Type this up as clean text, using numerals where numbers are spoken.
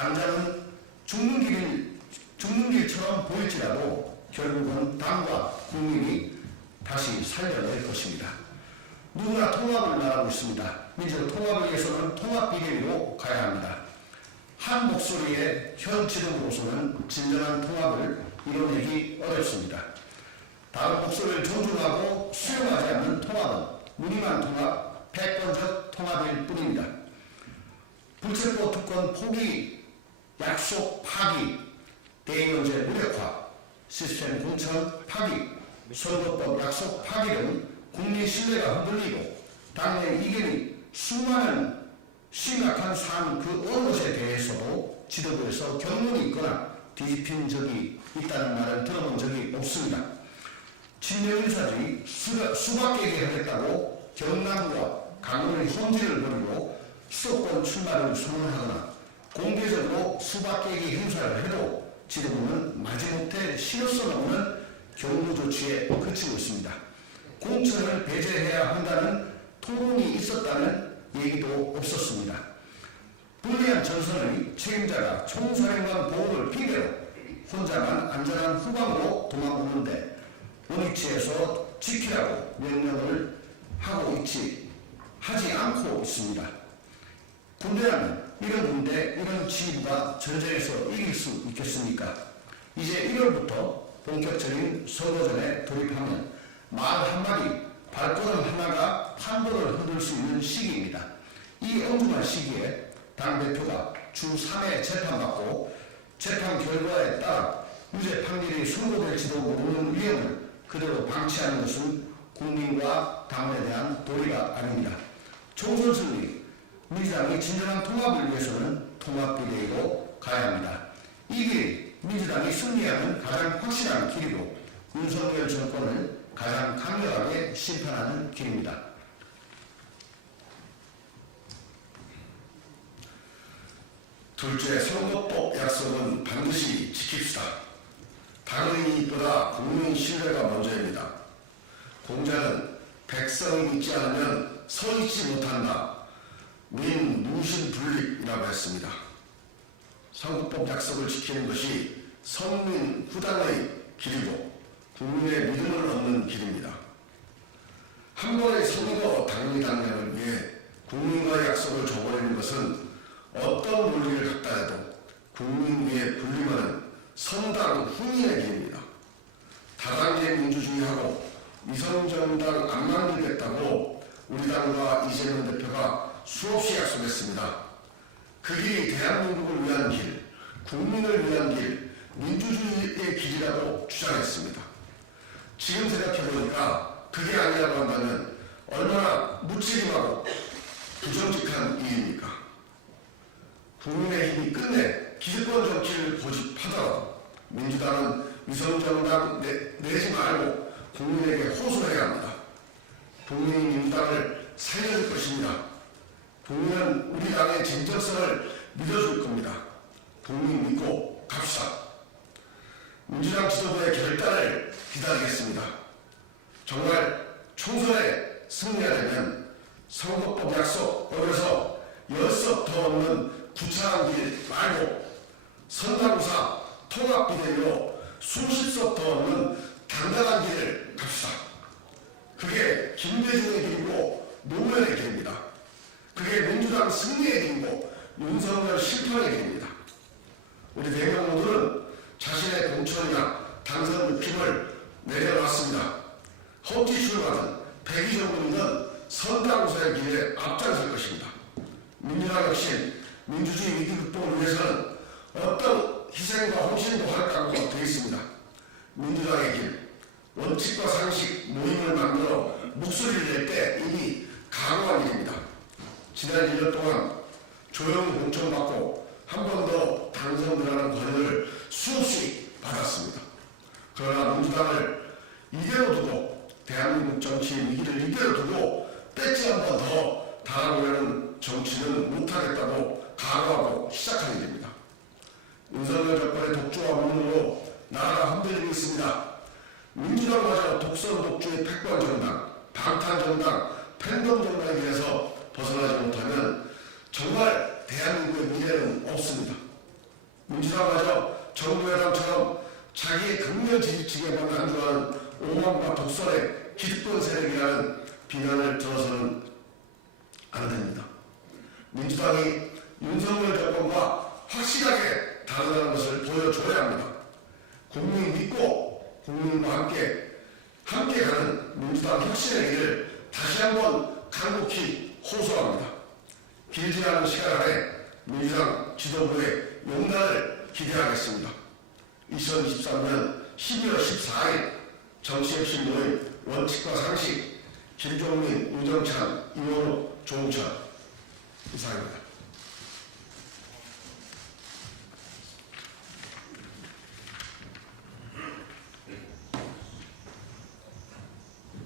당장은 죽는 길처럼 보일지라도 결국은 당과 국민이 다시 살려낼 것입니다. 누구나 통합을 말하고 있습니다. 민족 통합을 위해서는 통합 비대위로 가야 합니다. 한 목소리의 현 지도부로서는 진정한 통합을 이뤄내기 어렵습니다. 다른 목소리를 존중하고 수용하지 않는 통합은 무늬만 통합, 패권적 통합일 뿐입니다. 불체포 특권 포기, 약속 파기, 대의원제 무력화, 시스템 공천 파기, 선거법 약속 파기 등 국민 신뢰가 흔들리고 당내 이견이 수많은 심각한 사안 그 어느 것에 대해서도 지도부에서 결론이 있거나 뒤집힌 적이 있다는 말을 들어본 적이 없습니다. 친명인사들이 수박깨기 하겠다고 경남과 강원의 혼지를 벌이고 수도권 출마를 선언하거나 공개적으로 수박깨기 행사를 해도 지도부는 마지못해 실효성 없는 경고 조치에 그치고 있습니다. 공천을 배제해야 한다는 토론이 있었다는 얘기도 없었습니다. 불리한 전선의 책임자가 총사령관 보호를 핑계로 혼자만 안전한 후방으로 도망오는데 원위치에서 지키라고 명령을 하지 않고 있습니다. 군대라면 이런 군대, 이런 지휘부가 전쟁에서 이길 수 있겠습니까? 이제 1월부터 본격적인 선거전에 돌입하면 말 한마디, 발걸음 하나가 판도를 흔들 수 있는 시기입니다. 이 엄중한 시기에 당대표가 주 3회 재판받고 재판 결과에 따라 유죄 판결이 선고될지도 모르는 위험을 그대로 방치하는 것은 국민과 당에 대한 도리가 아닙니다. 총선 승리, 민주당이 진정한 통합을 위해서는 통합비대위로 가야 합니다. 이 길, 민주당이 승리하는 가장 확실한 길이고 윤석열 정권을 가장 강력하게 심판하는 길입니다. 둘째, 선거법 약속은 반드시 지킵시다. 당의 이익보다 국민 신뢰가 먼저입니다. 공자는 백성이 믿지 않으면 서있지 못한다. 민 무신분립이라고 했습니다. 선거법 약속을 지키는 것이 선민 후당의 길이고 국민의 믿음을 얻는 길입니다. 한 번의 선거 당리 당략을 위해 국민과의 약속을 저버리는 것은 어떤 논리를 갖다 해도 국민 위에 군림하는 선당 후인의 길입니다. 다당제 민주주의하고 위성정당 안 만들겠다고 우리 당과 이재명 대표가 수없이 약속했습니다. 그 길이 대한민국을 위한 길, 국민을 위한 길, 민주주의의 길이라고 주장했습니다. 지금 생각해보니까 그게 아니라고 한다면 얼마나 무책임하고 부정직한 일입니까? 국민의힘이 끝내 기득권 정치를 고집하더라도 민주당은 위성정당 내지 말고 국민에게 호소해야 합니다. 국민이 민주당을 살려줄 것입니다. 국민은 우리 당의 진정성을 믿어줄 겁니다. 국민 믿고 갑시다. 민주당 지도부의 결단을 기다리겠습니다. 정말 총선에 승리하려면 선거법 약속 어겨서 열석 더 없는 구차한 길 말고 선당구사 통합비대위로 수십석 더 없는 당당한 길을 갑시다. 그게 김대중의 길이고 노무현의 길입니다. 그게 민주당 승리의 길이고 윤석열 실패의 길입니다. 우리 대명 모두는 자신의 공천이나 당선 느낌을 내려놨습니다. 험지 출마든 백의정군이든 선당구사의 길에 앞장설 것입니다. 민주당 역시 민주주의 위기 극복을 위해서는 어떤 희생과 헌신도 할 각오가 되어 있습니다. 민주당의 길, 원칙과 상식 모임을 만들어 목소리를 낼 때 이미 각오한 일입니다. 지난 1년 동안 조용히 공천받고 한 번 더 당선되라는 권유를 수없이 받았습니다. 그러나 민주당을 이대로 두고 대한민국 정치 위기를 이대로 두고 떼지 한 번 더 달아보려는 정치는 못하겠다고 각오하고 시작한 일입니다. 윤석열 정권의 독주와 무능으로 나라가 흔들리고 있습니다. 민주당마저 독선 독주의 패권 정당, 방탄 정당, 팬덤 정당에 대해서 벗어나지 못하면 정말 대한민국의 미래는 없습니다. 민주당마저 정부여당처럼 자기의 극렬 지지층에만 안주하는 오만과 독선의 기득권 세력이라는 비난을 들어서는 안 됩니다. 민주당이 윤석열 정권과 확실하게 다르다는 것을 보여줘야 합니다. 국민 믿고 국민과 함께 가는 민주당 혁신의 길을 다시 한번 간곡히 호소합니다. 길지 않은 시간 안에 민주당 지도부의 용단을 기대하겠습니다. 2023년 12월 14일 정치혁신 모임 원칙과 상식 김종민, 유정찬, 이원호, 조홍천 이상입니다.